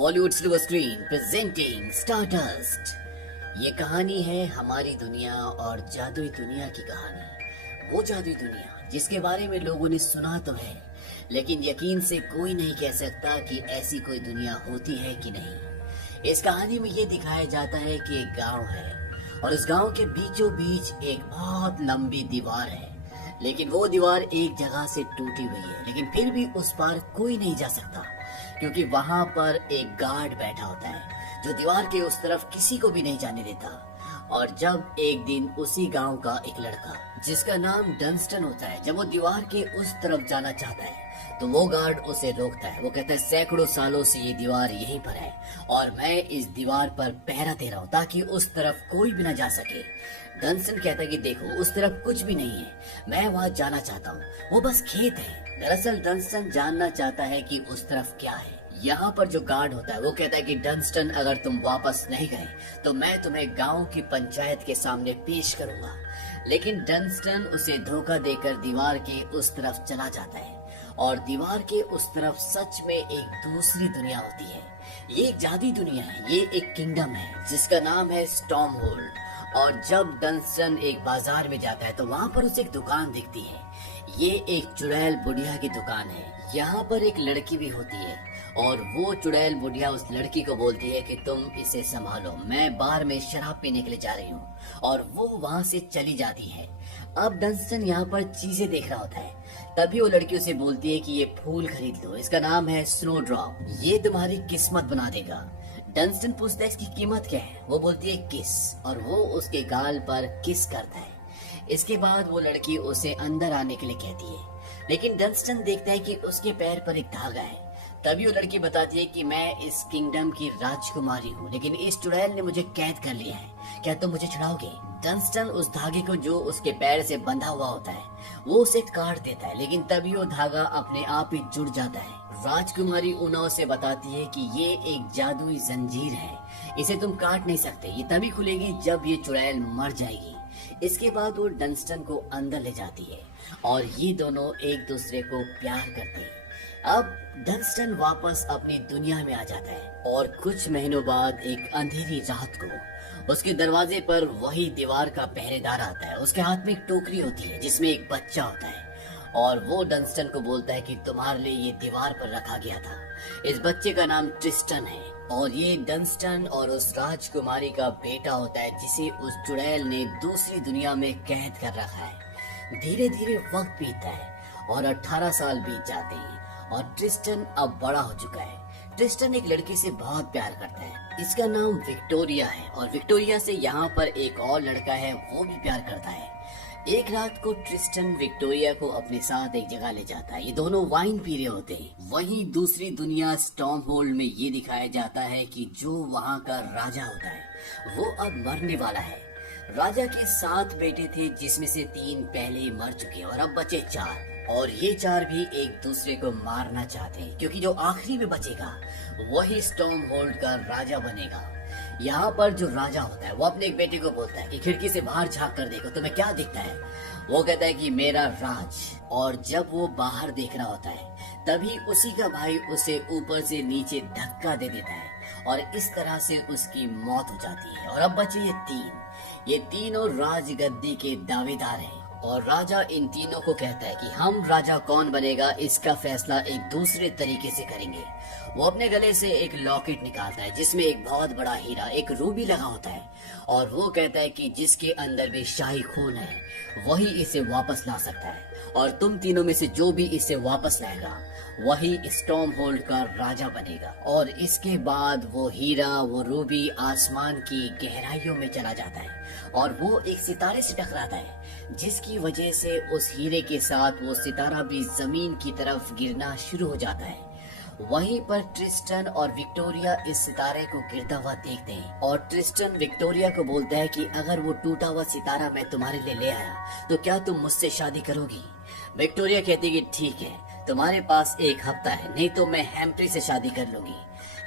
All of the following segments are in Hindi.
Bollywood silver screen presenting stardust. ये कहानी है हमारी दुनिया और जादुई दुनिया की कहानी। वो जादुई दुनिया जिसके बारे में लोगों ने सुना तो है, लेकिन यकीन से कोई नहीं कह सकता कि ऐसी कोई दुनिया होती है कि नहीं। इस कहानी में ये दिखाया जाता है कि एक गांव है और उस गांव के बीचों बीच एक बहुत लंबी दीवार है, लेकिन वो दीवार एक जगह से टूटी हुई है, लेकिन फिर भी उस पार कोई नहीं जा सकता क्योंकि वहां पर एक गार्ड बैठा होता है जो दीवार के उस तरफ किसी को भी नहीं जाने देता। और जब एक दिन उसी गांव का एक लड़का जिसका नाम डंस्टन होता है, जब वो दीवार के उस तरफ जाना चाहता है तो वो गार्ड उसे रोकता है। वो कहता है सैकड़ों सालों से ये दीवार यहीं पर है और मैं इस दीवार पर पहरा दे रहा हूँ ताकि उस तरफ कोई भी ना जा सके। डंस्टन कहता है कि देखो उस तरफ कुछ भी नहीं है, मैं वहाँ जाना चाहता हूँ, वो बस खेत है। दरअसल डंस्टन जानना चाहता है कि उस तरफ क्या है। यहाँ पर जो गार्ड होता है वो कहता है कि डंस्टन अगर तुम वापस नहीं गए तो मैं तुम्हें गांव की पंचायत के सामने पेश करूंगा। लेकिन डंस्टन उसे धोखा देकर दीवार के उस तरफ चला जाता है और दीवार के उस तरफ सच में एक दूसरी दुनिया होती है। ये एक जादुई दुनिया है, ये एक किंगडम है जिसका नाम है स्टॉर्महोल्ड। और जब डंस्टन एक बाजार में जाता है तो वहाँ पर उसे एक दुकान दिखती है। ये एक चुड़ैल बुढ़िया की दुकान है। यहाँ पर एक लड़की भी होती है और वो चुड़ैल बुढ़िया उस लड़की को बोलती है कि तुम इसे संभालो, मैं बार में शराब पीने के लिए जा रही हूँ, और वो वहाँ से चली जाती है। अब डंस्टन यहाँ पर चीजें देख रहा होता है, तभी वो लड़की उसे बोलती है कि ये फूल खरीद लो, इसका नाम है स्नोड्रॉप, ये तुम्हारी किस्मत बना देगा। डंस्टन पूछता है इसकी कीमत क्या है, वो बोलती है किस, और वो उसके गाल पर किस करता है। इसके बाद वो लड़की उसे अंदर आने के लिए कहती है, लेकिन डंस्टन देखता है कि उसके पैर पर एक धागा है। तभी वो लड़की बताती है कि मैं इस किंगडम की राजकुमारी हूँ, लेकिन इस चुड़ैल ने मुझे कैद कर लिया है, क्या तुम मुझे छुड़ाओगे? डंस्टन उस धागे को जो उसके पैर से बंधा हुआ होता है वो उसे काट देता है, लेकिन तभी वो धागा अपने आप ही जुड़ जाता है। राजकुमारी उना उसे बताती है कि ये एक जादुई जंजीर है, इसे तुम काट नहीं सकते, ये तभी खुलेगी जब ये चुड़ैल मर जाएगी। इसके बाद वो डंस्टन को अंदर ले जाती है और ये दोनों एक दूसरे को प्यार करते हैं। अब डंस्टन वापस अपनी दुनिया में आ जाता है और कुछ महीनों बाद एक अंधेरी रात को उसके दरवाजे पर वही दीवार का पहरेदार आता है। उसके हाथ में एक टोकरी होती है जिसमें एक बच्चा होता है और वो डंस्टन को बोलता है कि तुम्हारे लिए ये दीवार पर रखा गया था। इस बच्चे का नाम ट्रिस्टन है और ये डंस्टन और उस राजकुमारी का बेटा होता है जिसे उस चुड़ैल ने दूसरी दुनिया में कैद कर रखा है। धीरे धीरे वक्त बीतता है और 18 साल बीत जाते हैं और ट्रिस्टन अब बड़ा हो चुका है। ट्रिस्टन एक लड़की से बहुत प्यार करता है, इसका नाम विक्टोरिया है, और विक्टोरिया से यहाँ पर एक और लड़का है, वो भी प्यार करता है। एक रात को ट्रिस्टन विक्टोरिया को अपने साथ एक जगह ले जाता है। ये दोनों वाइन पी रहे होते हैं। वहीं दूसरी दुनिया स्टॉर्महोल्ड में ये दिखाया जाता है कि जो वहाँ का राजा होता है वो अब मरने वाला है। राजा के 7 बेटे थे जिसमें से 3 पहले ही मर चुके और अब बचे 4, और ये 4 भी एक दूसरे को मारना चाहते हैं क्योंकि जो आखिरी में बचेगा वही स्टॉर्महोल्ड का राजा बनेगा। यहाँ पर जो राजा होता है वो अपने एक बेटे को बोलता है कि खिड़की से बाहर झांक कर देखो तुम्हें क्या दिखता है। वो कहता है कि मेरा राज। और जब वो बाहर देख रहा होता है तभी उसी का भाई उसे ऊपर से नीचे धक्का दे देता है और इस तरह से उसकी मौत हो जाती है। और अब बचे ये तीनों राजगद्दी के दावेदार हैं और राजा इन तीनों को कहता है कि हम राजा कौन बनेगा इसका फैसला एक दूसरे तरीके से करेंगे। वो अपने गले से एक लॉकेट निकालता है जिसमें एक बहुत बड़ा हीरा, एक रूबी लगा होता है, और वो कहता है कि जिसके अंदर भी शाही खून है वही इसे वापस ला सकता है, और तुम तीनों में से जो भी इसे वापस लाएगा वही स्टॉर्महोल्ड का राजा बनेगा। और इसके बाद वो हीरा, वो रूबी आसमान की गहराइयों में चला जाता है और वो एक सितारे से टकराता है जिसकी वजह से उस हीरे के साथ वो सितारा भी जमीन की तरफ गिरना शुरू हो जाता है। वहीं पर ट्रिस्टन और विक्टोरिया इस सितारे को गिरता हुआ देखते हैं और ट्रिस्टन विक्टोरिया को बोलता है कि अगर वो टूटा हुआ सितारा मैं तुम्हारे लिए ले आया तो क्या तुम मुझसे शादी करोगी? विक्टोरिया कहती है कि ठीक है, तुम्हारे पास 1 हफ्ता है, नहीं तो मैं हैम्फ्री से शादी कर लूंगी।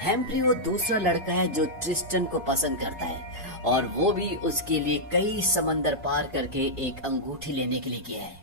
हैम्फ्री वो दूसरा लड़का है जो ट्रिस्टन को पसंद करता है और वो भी उसके लिए कई समंदर पार करके एक अंगूठी लेने के लिए गया है।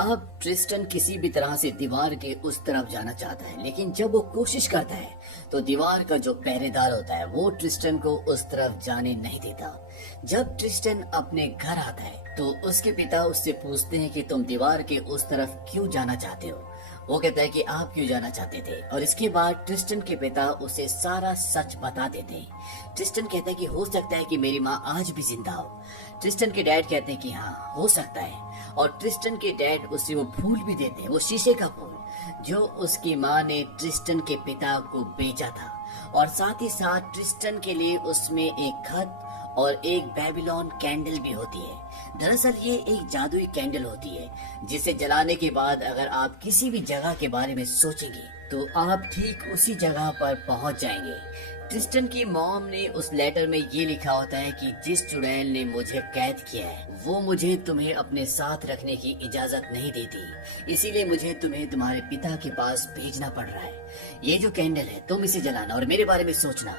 अब ट्रिस्टन किसी भी तरह से दीवार के उस तरफ जाना चाहता है, लेकिन जब वो कोशिश करता है तो दीवार का जो पहरेदार होता है वो ट्रिस्टन को उस तरफ जाने नहीं देता। जब ट्रिस्टन अपने घर आता है तो उसके पिता उससे पूछते हैं कि तुम दीवार के उस तरफ क्यों जाना चाहते हो। वो कहता है कि आप क्यों जाना चाहते थे, और इसके बाद ट्रिस्टन के पिता उसे सारा सच बता देते हैं। ट्रिस्टन कहता है कि हो सकता है कि मेरी माँ आज भी जिंदा हो। ट्रिस्टन के डैड कहते हैं कि हाँ हो सकता है, और ट्रिस्टन के डैड उसे वो फूल भी देते हैं, वो शीशे का फूल जो उसकी माँ ने ट्रिस्टन के पिता को बेचा था, और साथ ही साथ ट्रिस्टन के लिए उसमें एक खत और एक बेबीलोन कैंडल भी होती है। दरअसल ये एक जादुई कैंडल होती है जिसे जलाने के बाद अगर आप किसी भी जगह के बारे में सोचेंगे तो आप ठीक उसी जगह पर पहुंच जाएंगे। ट्रिस्टन की मॉम ने उस लेटर में ये लिखा होता है कि जिस चुड़ैल ने मुझे कैद किया है वो मुझे तुम्हें अपने साथ रखने की इजाजत नहीं देती, इसीलिए मुझे तुम्हें तुम्हारे पिता के पास भेजना पड़ रहा है। ये जो कैंडल है तुम इसे जलाना और मेरे बारे में सोचना,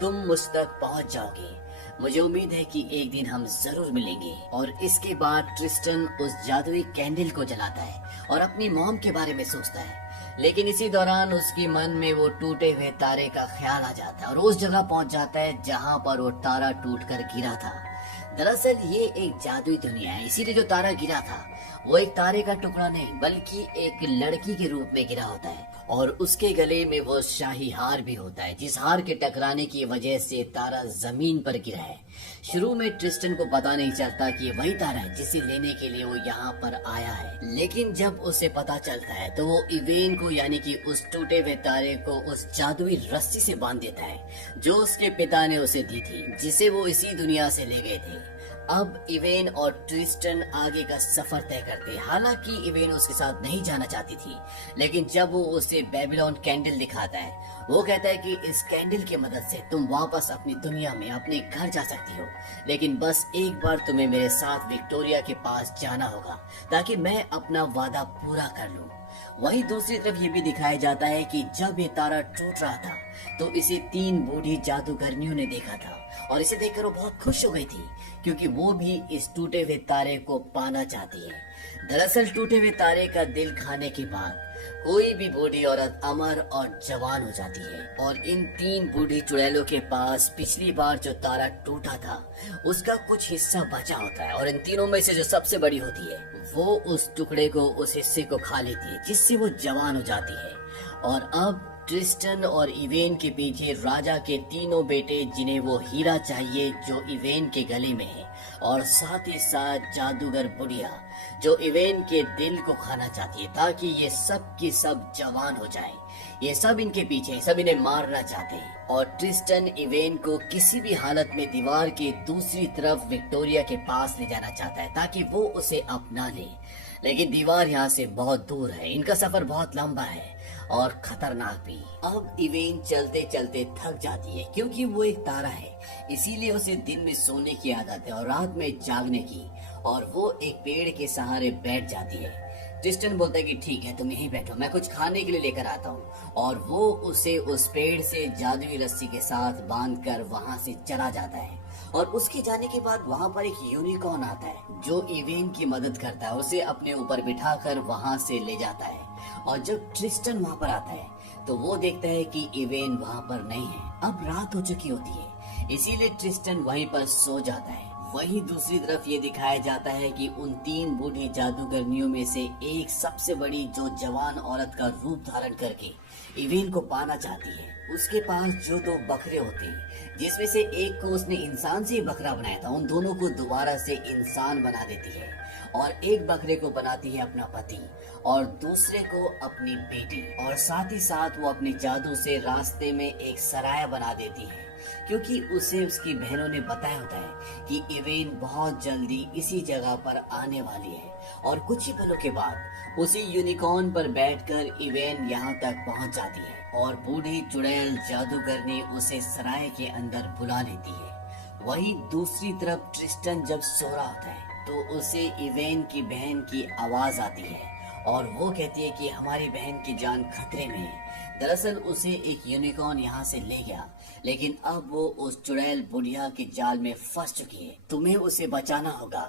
तुम मुझ तक पहुंच जाओगे। मुझे उम्मीद है कि एक दिन हम जरूर मिलेंगे। और इसके बाद ट्रिस्टन उस जादुई कैंडल को जलाता है और अपनी मॉम के बारे में सोचता है, लेकिन इसी दौरान उसके मन में वो टूटे हुए तारे का ख्याल आ जाता है और उस जगह पहुंच जाता है जहां पर वो तारा टूटकर गिरा था। दरअसल ये एक जादुई दुनिया है, इसीलिए जो तारा गिरा था वो एक तारे का टुकड़ा नहीं बल्कि एक लड़की के रूप में गिरा होता है, और उसके गले में वो शाही हार भी होता है जिस हार के टकराने की वजह से तारा जमीन पर गिरा है। शुरू में ट्रिस्टन को पता नहीं चलता कि वही तारा है जिसे लेने के लिए वो यहाँ पर आया है, लेकिन जब उसे पता चलता है तो वो इवेन को यानी कि उस टूटे हुए तारे को उस जादुई रस्सी से बांध देता है जो उसके पिता ने उसे दी थी, जिसे वो इसी दुनिया से ले गए थे। अब इवेन और ट्रिस्टन आगे का सफर तय करते हैं। हालांकि इवेन उसके साथ नहीं जाना चाहती थी, लेकिन जब वो उसे बेबीलोन कैंडल दिखाता है वो कहता है कि इस कैंडल की मदद से तुम वापस अपनी दुनिया में अपने घर जा सकती हो, लेकिन बस एक बार तुम्हें मेरे साथ विक्टोरिया के पास जाना होगा ताकि मैं अपना वादा पूरा कर लूं। वहीं दूसरी तरफ ये भी दिखाया जाता है कि जब ये तारा टूट रहा था तो इसे 3 बूढ़ी जादूगरनियों ने देखा था, और इसे देखकर वो बहुत खुश हो गई थी क्योंकि वो भी इस टूटे हुए तारे को पाना चाहती है। दरअसल टूटे हुए तारे का दिल खाने के बाद कोई भी बूढ़ी औरत अमर और जवान हो जाती है, और इन 3 बूढ़ी चुड़ैलों के पास पिछली बार जो तारा टूटा था उसका कुछ हिस्सा बचा होता है, और इन तीनों में से जो सबसे बड़ी होती है वो उस टुकड़े को, उस हिस्से को खा लेती है जिससे वो जवान हो जाती है। और अब ट्रिस्टन और इवेन के पीछे राजा के 3 बेटे जिन्हें वो हीरा चाहिए जो इवेन के गले में है, और साथ ही साथ जादूगर बुढ़िया जो इवेन के दिल को खाना चाहती है ताकि ये सब की सब जवान हो जाए। ये सब इनके पीछे, सब इन्हें मारना चाहते हैं, और ट्रिस्टन इवेन को किसी भी हालत में दीवार के दूसरी तरफ विक्टोरिया के पास ले जाना चाहता है ताकि वो उसे अपना ले, लेकिन दीवार यहाँ से बहुत दूर है। इनका सफर बहुत लंबा है और खतरनाक भी। अब इवेन चलते चलते थक जाती है क्योंकि वो एक तारा है, इसीलिए उसे दिन में सोने की आदत है और रात में जागने की, और वो एक पेड़ के सहारे बैठ जाती है। ट्रिस्टन बोलता है कि ठीक है तुम यहीं बैठो, मैं कुछ खाने के लिए लेकर आता हूँ, और वो उसे उस पेड़ से जादुई रस्सी के साथ बांधकर वहाँ से चला जाता है। और उसके जाने के बाद वहाँ पर एक यूनिकॉर्न आता है जो इवेन की मदद करता है, उसे अपने ऊपर बिठाकर वहाँ से ले जाता है। और जब ट्रिस्टन वहाँ पर आता है तो वो देखता है कि इवेन वहाँ पर नहीं है। अब रात हो चुकी होती है, इसीलिए ट्रिस्टन वहीं पर सो जाता है। वहीं दूसरी तरफ ये दिखाया जाता है कि उन 3 बूढ़ी जादूगरनियों में से एक सबसे बड़ी जो जवान औरत का रूप धारण करके इवेन को पाना चाहती है, उसके पास जो 2 बकरे होते हैं जिसमें से एक को उसने इंसान से ही बकरा बनाया था, उन दोनों को दोबारा से इंसान बना देती है, और एक बकरे को बनाती है अपना पति और दूसरे को अपनी बेटी, और साथ ही साथ वो अपने जादू से रास्ते में एक सराय बना देती है क्योंकि उसे उसकी बहनों ने बताया होता है कि इवेन बहुत जल्दी इसी जगह पर आने वाली है। और कुछ ही पलों के बाद उसी यूनिकॉर्न पर बैठकर इवेन यहाँ तक पहुँच जाती है और बूढ़ी चुड़ैल जादूगरनी उसे सराय के अंदर बुला लेती है। वहीं दूसरी तरफ ट्रिस्टन जब सो रहा होता है तो उसे इवेन की बहन की आवाज आती है और वो कहती है कि हमारी बहन की जान खतरे में है। दरअसल उसे एक यूनिकॉर्न यहाँ से ले गया, लेकिन अब वो उस चुड़ैल बुढ़िया के जाल में फंस चुकी है। तुम्हें उसे बचाना होगा।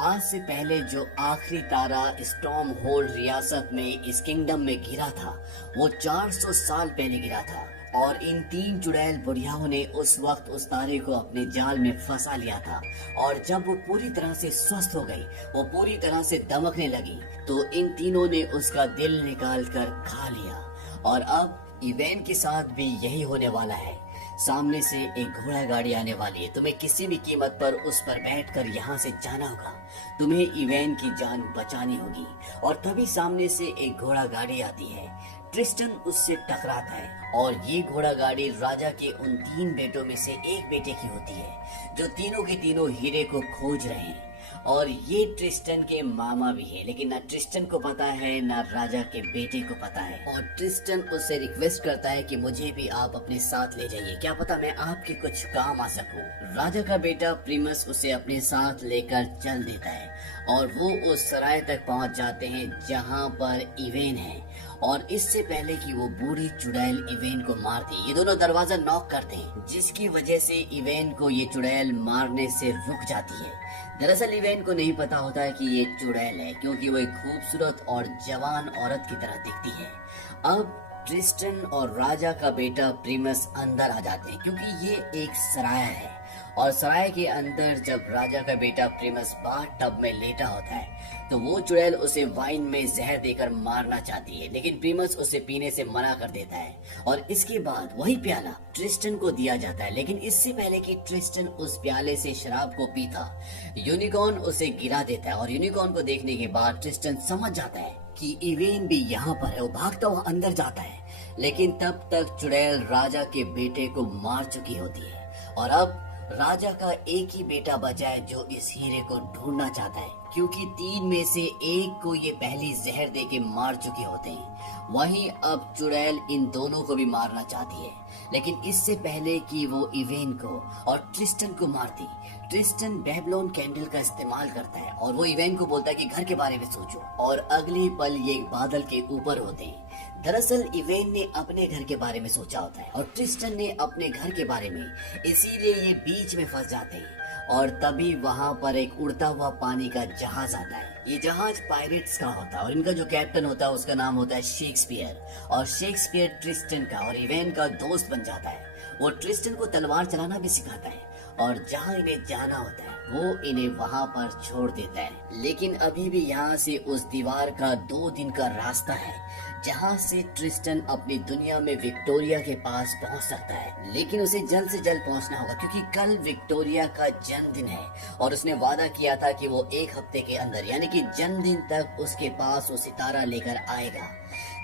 आज से पहले जो आखिरी तारा स्टॉर्म होल्ड रियासत में इस किंगडम में गिरा था, वो 400 साल पहले गिरा था और इन 3 चुड़ैल बुढ़ियाओं ने उस वक्त उस तारे को अपने जाल में फंसा लिया था। और जब वो पूरी तरह से स्वस्थ हो गई, वो पूरी तरह से दमकने लगी, तो इन तीनों ने उसका दिल निकाल कर खा लिया। और अब इवेन के साथ भी यही होने वाला है। सामने से एक घोड़ा गाड़ी आने वाली है। तुम्हें किसी भी कीमत पर उस पर बैठकर यहाँ से जाना होगा। तुम्हें इवेन की जान बचानी होगी। और तभी सामने से एक घोड़ा गाड़ी आती है। ट्रिस्टन उससे टकराता है और ये घोड़ा गाड़ी राजा के उन 3 बेटों में से एक बेटे की होती है, जो तीनों के तीनों हीरे को खोज रहे हैं। और ये ट्रिस्टन के मामा भी है, लेकिन ना ट्रिस्टन को पता है ना राजा के बेटे को पता है। और ट्रिस्टन उससे रिक्वेस्ट करता है कि मुझे भी आप अपने साथ ले जाइए, क्या पता मैं आपके कुछ काम आ सकूं। राजा का बेटा प्रिमस उसे अपने साथ लेकर चल देता है और वो उस सराय तक पहुंच जाते हैं जहां पर इवेन है। और इससे पहले कि वो बूढ़ी चुड़ैल इवेन को मारती, ये दोनों दरवाजा नॉक करते हैं, जिसकी वजह से इवेन को ये चुड़ैल मारने से रुक जाती है। दरअसल इवेन को नहीं पता होता है कि ये चुड़ैल है, क्योंकि वो एक खूबसूरत और जवान औरत की तरह दिखती है। अब ट्रिस्टन और राजा का बेटा प्रिमस अंदर आ जाते हैं, क्योंकि ये एक सराय है। और सराय के अंदर जब राजा का बेटा प्रिमस बाथ टब में लेटा होता है, तो वो चुड़ैल उसे वाइन में जहर देकर मारना चाहती है, लेकिन प्रिमस उसे पीने से मना कर देता है। और इसके बाद वही प्याला ट्रिस्टन को दिया जाता है, लेकिन इससे पहले कि ट्रिस्टन उस प्याले से शराब को पीता, यूनिकॉर्न उसे गिरा देता है। और यूनिकॉर्न को देखने के बाद ट्रिस्टन समझ जाता है कि इवेन भी यहाँ पर है। वो भागता हुआ अंदर जाता है, लेकिन तब तक चुड़ैल राजा के बेटे को मार चुकी होती है। और अब राजा का एक ही बेटा बचा है जो इस हीरे को ढूंढना चाहता है, क्योंकि 3 में से एक को ये पहली जहर दे के मार चुके होते हैं। वहीं अब चुड़ैल इन दोनों को भी मारना चाहती है, लेकिन इससे पहले कि वो इवेन को और ट्रिस्टन को मारती, ट्रिस्टन बेबलोन कैंडल का इस्तेमाल करता है और वो इवेन को बोलता है कि घर के बारे में सोचो। और अगले पल ये बादल के ऊपर होते हैं। दरअसल इवेन ने अपने घर के बारे में सोचा होता है और ट्रिस्टन ने अपने घर के बारे में, इसीलिए ये बीच में फंस जाते हैं। और तभी वहाँ पर एक उड़ता हुआ पानी का जहाज आता है। ये जहाज पायरेट्स का होता है और इनका जो कैप्टन होता है उसका नाम होता है शेक्सपियर। और शेक्सपियर ट्रिस्टन का और इवेन का दोस्त बन जाता है। वो ट्रिस्टन को तलवार चलाना भी सिखाता है और जहाँ इन्हें जाना होता है वो इन्हें वहाँ पर छोड़ देता है। लेकिन अभी भी यहाँ से उस दीवार का 2 दिन का रास्ता है, जहाँ से ट्रिस्टन अपनी दुनिया में विक्टोरिया के पास पहुँच सकता है। लेकिन उसे जल्द से जल्द पहुँचना होगा, क्योंकि कल विक्टोरिया का जन्मदिन है और उसने वादा किया था कि वो 1 हफ्ते के अंदर, यानी कि जन्मदिन तक उसके पास वो सितारा लेकर आएगा।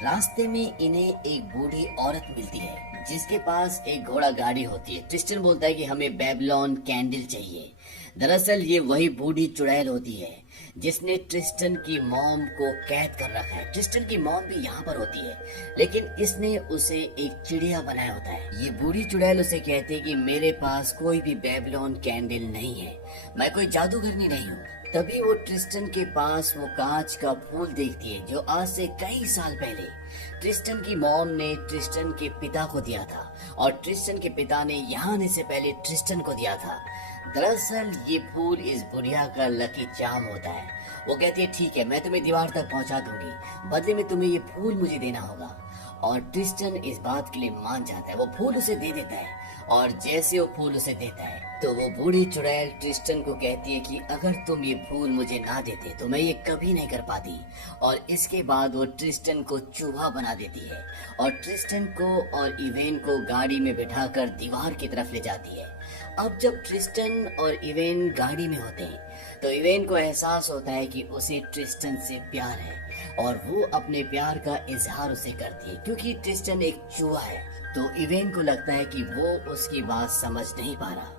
रास्ते में इन्हें एक बूढ़ी औरत मिलती है जिसके पास एक घोड़ा गाड़ी होती है। ट्रिस्टन बोलता है कि हमें बेबलोन कैंडल चाहिए। दरअसल ये वही बूढ़ी चुड़ैल होती है जिसने ट्रिस्टन की मॉम को कैद कर रखा है। ट्रिस्टन की मॉम भी यहाँ पर होती है, लेकिन इसने उसे एक चिड़िया बनाया होता है। ये बूढ़ी चुड़ैल उसे कहती है कि मेरे पास कोई भी बेबलोन कैंडल नहीं है, मैं कोई जादूगरनी नहीं हूँ। तभी वो ट्रिस्टन के पास वो कांच का फूल देखती है जो आज से कई साल पहले ट्रिस्टन की मॉम ने ट्रिस्टन के पिता को दिया था और ट्रिस्टन के पिता ने यहाँ आने से पहले ट्रिस्टन को दिया था। दरअसल ये फूल इस बुढ़िया का लकी चार्म होता है। वो कहती है ठीक है, मैं तुम्हें दीवार तक पहुंचा दूंगी, बदले में तुम्हें ये फूल मुझे देना होगा। और ट्रिस्टन इस बात के लिए मान जाता है। वो फूल उसे दे देता है और जैसे वो फूल उसे देता है तो वो बूढ़ी चुड़ैल ट्रिस्टन को कहती है कि अगर तुम ये फूल मुझे ना देते तो मैं ये कभी नहीं कर पाती। और इसके बाद वो ट्रिस्टन को चूहा बना देती है और ट्रिस्टन को और इवेन को गाड़ी में बिठाकर दीवार की तरफ ले जाती है। अब जब ट्रिस्टन और इवेन गाड़ी में होते हैं तो इवेन को एहसास होता है कि उसे ट्रिस्टन से प्यार है और वो अपने प्यार का इजहार उसे करती है। क्योंकि ट्रिस्टन एक चूहा है तो इवेन को लगता है कि वो उसकी बात समझ नहीं पा रहा।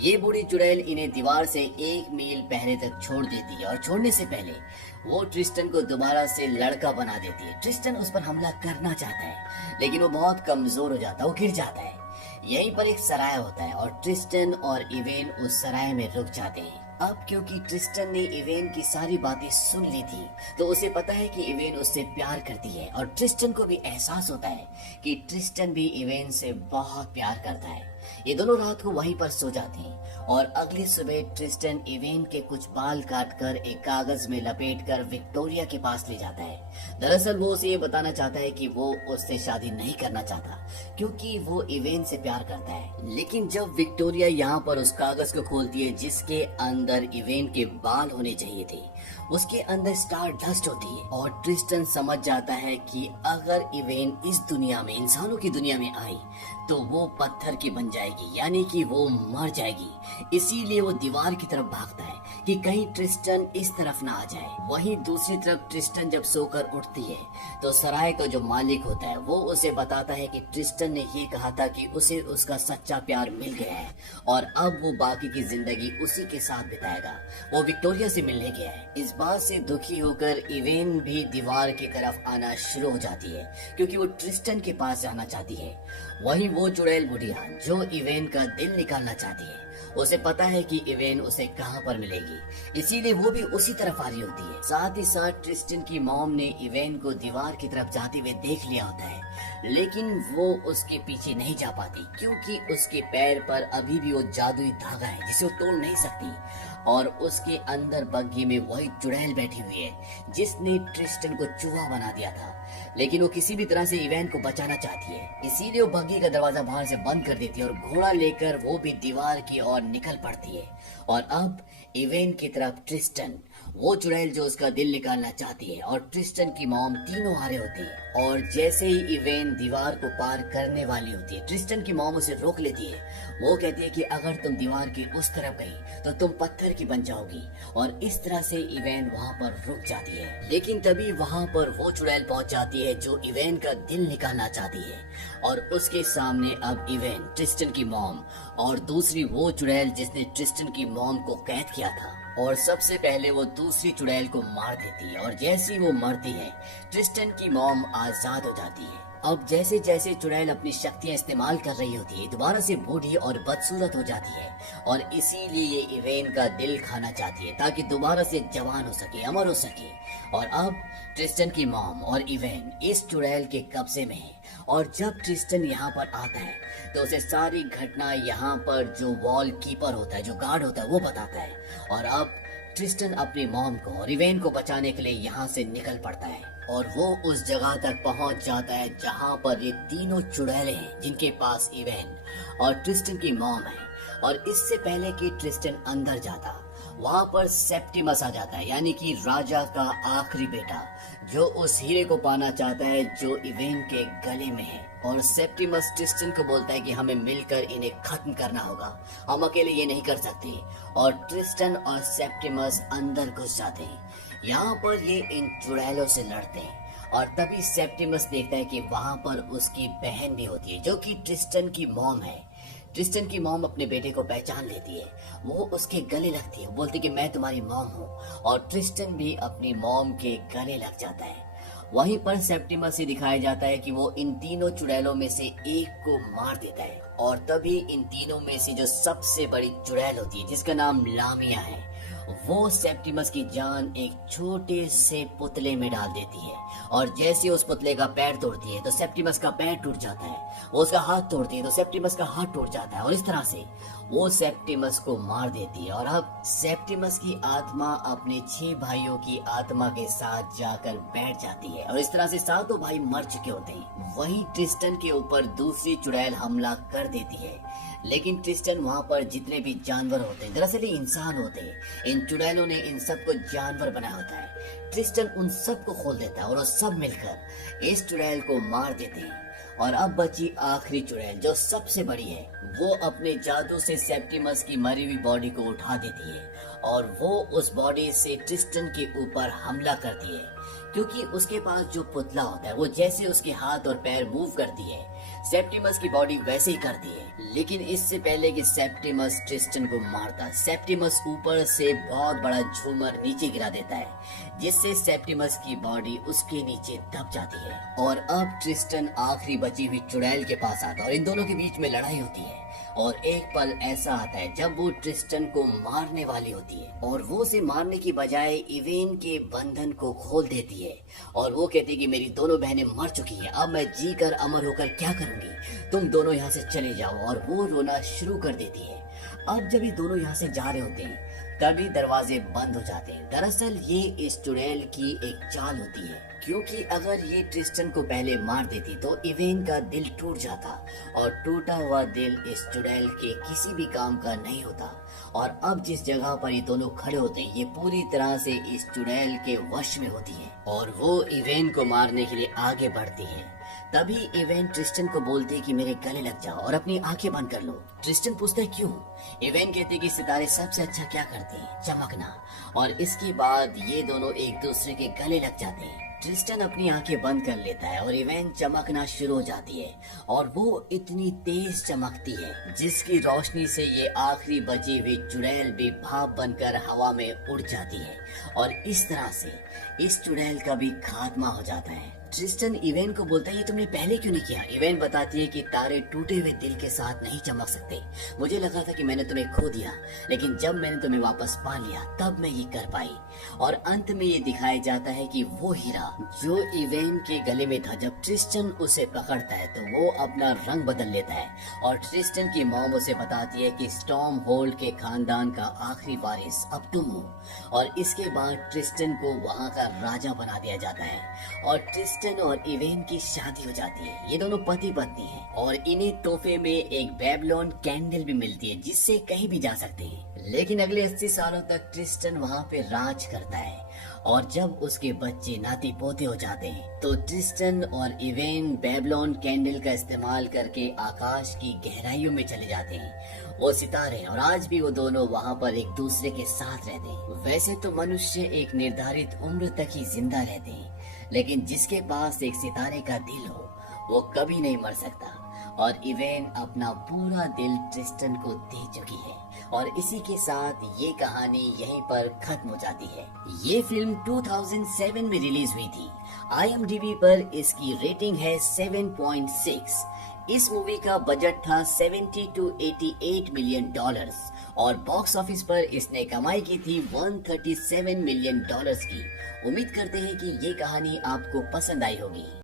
ये बूढ़ी चुड़ैल इन्हें दीवार से 1 मील पहले तक छोड़ देती है और छोड़ने से पहले वो ट्रिस्टन को दोबारा से लड़का बना देती है। ट्रिस्टन उस पर हमला करना चाहता है लेकिन वो बहुत कमजोर हो जाता है, वो गिर जाता है। यहीं पर एक सराय होता है और ट्रिस्टन और इवेन उस सराय में रुक जाते हैं। अब क्योंकि ट्रिस्टन ने इवेन की सारी बातें सुन ली थी, तो उसे पता है कि इवेन उससे प्यार करती है और ट्रिस्टन को भी एहसास होता है कि ट्रिस्टन भी इवेन से बहुत प्यार करता है। ये दोनों रात को वहीं पर सो जाते हैं और अगली सुबह ट्रिस्टन इवेन के कुछ बाल काटकर एक कागज में लपेटकर विक्टोरिया के पास ले जाता है। दरअसल वो उसे ये बताना चाहता है कि वो उससे शादी नहीं करना चाहता क्योंकि वो इवेन से प्यार करता है। लेकिन जब विक्टोरिया यहाँ पर उस कागज को खोलती है जिसके अंदर इवेन के बाल होने चाहिए थे, उसके अंदर स्टार डस्ट होती है और ट्रिस्टन समझ जाता है कि अगर इवेन इस दुनिया में, इंसानों की दुनिया में आई तो वो पत्थर की बन जाएगी, यानी कि वो मर जाएगी। इसीलिए वो दीवार की तरफ भागता है कि कहीं ट्रिस्टन इस तरफ ना आ जाए। वहीं दूसरी तरफ ट्रिस्टन जब सोकर उठती है तो सराय का जो मालिक होता है वो उसे बताता है कि ट्रिस्टन ने ये कहा था कि उसे उसका सच्चा प्यार मिल गया है और अब वो बाकी की जिंदगी उसी के साथ बिताएगा। वो विक्टोरिया से मिलने गया है। इस बात से दुखी होकर इवेन भी दीवार की तरफ आना शुरू हो जाती है क्योंकि वो ट्रिस्टन के पास जाना चाहती है। वहीं वो चुड़ैल बुढ़िया जो इवेन का दिल निकालना चाहती है, उसे पता है कि इवेन उसे कहां पर मिलेगी, इसीलिए वो भी उसी तरफ आ रही होती है। साथ ही साथ ट्रिस्टन की मॉम ने इवेन को दीवार की तरफ जाते हुए देख लिया होता है, लेकिन वो उसके पीछे नहीं जा पाती क्योंकि उसके पैर पर अभी भी वो जादुई धागा है जिसे वो तोड़ नहीं सकती और उसके अंदर बग्गी में वही चुड़ैल बैठी हुई है जिसने ट्रिस्टन को चूहा बना दिया था। लेकिन वो किसी भी तरह से इवेन को बचाना चाहती है, इसीलिए वो बग्गी का दरवाजा बाहर से बंद कर देती है और घोड़ा लेकर वो भी दीवार की ओर निकल पड़ती है। और अब इवेन की तरफ ट्रिस्टन, वो चुड़ैल जो उसका दिल निकालना चाहती है, और ट्रिस्टन की मॉम तीनों आ रहे होते हैं। और जैसे ही इवेन दीवार को पार करने वाली होती है, ट्रिस्टन की मॉम उसे रोक लेती है। वो कहती है कि अगर तुम दीवार की उस तरफ गई तो तुम पत्थर की बन जाओगी, और इस तरह से इवेन वहाँ पर रुक जाती है। लेकिन तभी वहाँ पर वो चुड़ैल पहुँच जाती है जो इवेन का दिल निकालना चाहती है, और उसके सामने अब इवेन, ट्रिस्टन की मॉम और दूसरी वो चुड़ैल जिसने ट्रिस्टन की मॉम को कैद किया था, और सबसे पहले वो दूसरी चुड़ैल को मार देती है। और जैसी वो मरती है, ट्रिस्टन की मॉम आजाद हो जाती है। अब जैसे जैसे चुड़ैल अपनी शक्तियां इस्तेमाल कर रही होती है, दोबारा से बूढ़ी और बदसूरत हो जाती है, और इसीलिए ये इवेन का दिल खाना चाहती है ताकि दोबारा से जवान हो सके, अमर हो सके। और अब ट्रिस्टन की मॉम और इवेन इस चुड़ैल के कब्जे में है, और जब ट्रिस्टन यहाँ पर आता है तो उसे सारी घटना यहाँ पर जो वॉल कीपर होता है, जो गार्ड होता है, वो बताता है। और अब ट्रिस्टन अपनी मॉम को और इवेन को बचाने के लिए यहाँ से निकल पड़ता है, और वो उस जगह तक पहुंच जाता है जहां पर ये तीनों चुड़ैलें हैं जिनके पास इवेन और ट्रिस्टन की मॉम है। और इससे पहले कि ट्रिस्टन अंदर जाता, वहां पर सेप्टिमस आ जाता है, यानी कि राजा का आखिरी बेटा, जो उस हीरे को पाना चाहता है जो इवेन के गले में है। और सेप्टिमस ट्रिस्टन को बोलता है कि हमें मिलकर इन्हें खत्म करना होगा, हम अकेले ये नहीं कर सकते। और ट्रिस्टन और सेप्टिमस अंदर घुस जाते हैं। यहाँ पर ये इन चुड़ैलों से लड़ते हैं, और तभी सेप्टिमस देखता है कि वहाँ पर उसकी बहन भी होती है जो कि ट्रिस्टन की मॉम है। ट्रिस्टन की मॉम अपने बेटे को पहचान लेती है, वो उसके गले लगती है, बोलती कि मैं तुम्हारी मॉम हूँ, और ट्रिस्टन भी अपनी मॉम के गले लग जाता है। वहीं पर सेप्टिमस से दिखाया जाता है कि वो इन तीनों चुड़ैलों में से एक को मार देता है, और तभी इन तीनों में से जो सबसे बड़ी चुड़ैल होती है जिसका नाम लामिया है, वो सेप्टिमस की जान एक छोटे से पुतले में डाल देती है। और जैसे उस पुतले का पैर तोड़ती है तो सेप्टिमस का पैर टूट जाता है, वो उसका हाथ तोड़ती है तो सेप्टिमस का हाथ टूट जाता है, और इस तरह से वो सेप्टिमस को मार देती है। और अब सेप्टिमस की आत्मा अपने 6 भाइयों की आत्मा के साथ जाकर बैठ जाती है, और इस तरह से सातों भाई मर चुके होते हैं। वहीं ट्रिस्टन के ऊपर दूसरी चुड़ैल हमला कर देती है, लेकिन ट्रिस्टन वहाँ पर जितने भी जानवर होते हैं, दरअसल ये इंसान होते हैं, इन चुड़ैलों ने इन सबको जानवर बनाया होता है। ट्रिस्टन उन सबको खोल देता है और वो सब मिलकर इस चुड़ैल को मार देते हैं। और अब बची आखिरी चुड़ैल जो सबसे बड़ी है, वो अपने जादू से सेप्टिमस की मरी हुई बॉडी को उठा देती है, और वो उस बॉडी से ट्रिस्टन के ऊपर हमला करती है, क्योंकि उसके पास जो पुतला होता है वो जैसे उसके हाथ और पैर मूव करती है सेप्टिमस की बॉडी वैसे ही करती है, लेकिन इससे पहले कि सेप्टिमस ट्रिस्टन को मारता, सेप्टिमस ऊपर से बहुत बड़ा झूमर नीचे गिरा देता है, जिससे सेप्टिमस की बॉडी उसके नीचे दब जाती है। और अब ट्रिस्टन आखिरी बची हुई चुड़ैल के पास आता है और इन दोनों के बीच में लड़ाई होती है। और एक पल ऐसा आता है जब वो ट्रिस्टन को मारने वाली होती है और वो उसे मारने की बजाय इवेन के बंधन को खोल देती है और वो कहती है कि मेरी दोनों बहनें मर चुकी हैं, अब मैं जी कर अमर होकर क्या करूंगी, तुम दोनों यहाँ से चले जाओ। और वो रोना शुरू कर देती है। अब जब ये दोनों यहाँ से जा रहे होते हैं तभी दरवाजे बंद हो जाते हैं। दरअसल ये इस चुड़ैल की एक चाल होती है, क्योंकि अगर ये ट्रिस्टन को पहले मार देती तो इवेन का दिल टूट जाता और टूटा हुआ दिल इस चुड़ैल के किसी भी काम का नहीं होता। और अब जिस जगह पर ये दोनों खड़े होते हैं ये पूरी तरह से इस चुड़ैल के वश में होती है और वो इवेन को मारने के लिए आगे बढ़ती है। तभी इवेन ट्रिस्टन को बोलती है कि मेरे गले लग जाओ और अपनी आंखें बंद कर लो। ट्रिस्टन पूछता है क्यों? इवेन कहती है कि सितारे सबसे अच्छा क्या करते हैं? चमकना। और इसके बाद ये दोनों एक दूसरे के गले लग जाते हैं। ट्रिस्टन अपनी आंखें बंद कर लेता है और इवेन चमकना शुरू हो जाती है और वो इतनी तेज चमकती है जिसकी रोशनी से ये आखिरी बची हुई चुड़ैल भी भाप बनकर हवा में उड़ जाती है और इस तरह से इस चुड़ैल का भी खात्मा हो जाता है। ट्रिस्टन इवेन को बोलता है ये तुमने पहले क्यों नहीं किया? इवेन बताती है कि तारे टूटे हुए दिल के साथ नहीं चमक सकते। मुझे लगा था कि मैंने तुम्हें खो दिया, लेकिन जब मैंने तुम्हें वापस पा लिया तब मैं ये कर पाई। और अंत में ये दिखाया जाता है कि वो हीरा जो इवेन के गले में था, जब ट्रिस्टन उसे पकड़ता है तो वो अपना रंग बदल लेता है और ट्रिस्टन की मॉम उसे बताती है कि स्टॉर्म होल्ड के खानदान का आखिरी वारिस अब तुम हो। और इसके बाद ट्रिस्टन को वहाँ का राजा बना दिया जाता है और ट्रिस्टन और इवेन की शादी हो जाती है। ये दोनों पति पत्नी हैं और इन्हें तोहफे में एक बेबीलोन कैंडल भी मिलती है जिससे कहीं भी जा सकते हैं। लेकिन अगले 80 सालों तक ट्रिस्टन वहाँ पे राज करता है और जब उसके बच्चे नाती पोते हो जाते हैं तो ट्रिस्टन और इवेन बेबीलोन कैंडल का इस्तेमाल करके आकाश की गहराइयों में चले जाते हैं। वो सितारे और आज भी वो दोनों वहाँ पर एक दूसरे के साथ रहते हैं। वैसे तो मनुष्य एक निर्धारित उम्र तक ही जिंदा रहते हैं, लेकिन जिसके पास एक सितारे का दिल हो वो कभी नहीं मर सकता। और इवेन अपना पूरा दिल ट्रिस्टन को दे चुकी है और इसी के साथ ये कहानी यहीं पर खत्म हो जाती है। ये फिल्म 2007 में रिलीज हुई थी। IMDb पर इसकी रेटिंग है 7.6। इस मूवी का बजट था 70 to 88 मिलियन डॉलर्स और बॉक्स ऑफिस पर इसने कमाई की थी 137 मिलियन डॉलर्स की। उम्मीद करते हैं कि ये कहानी आपको पसंद आई होगी।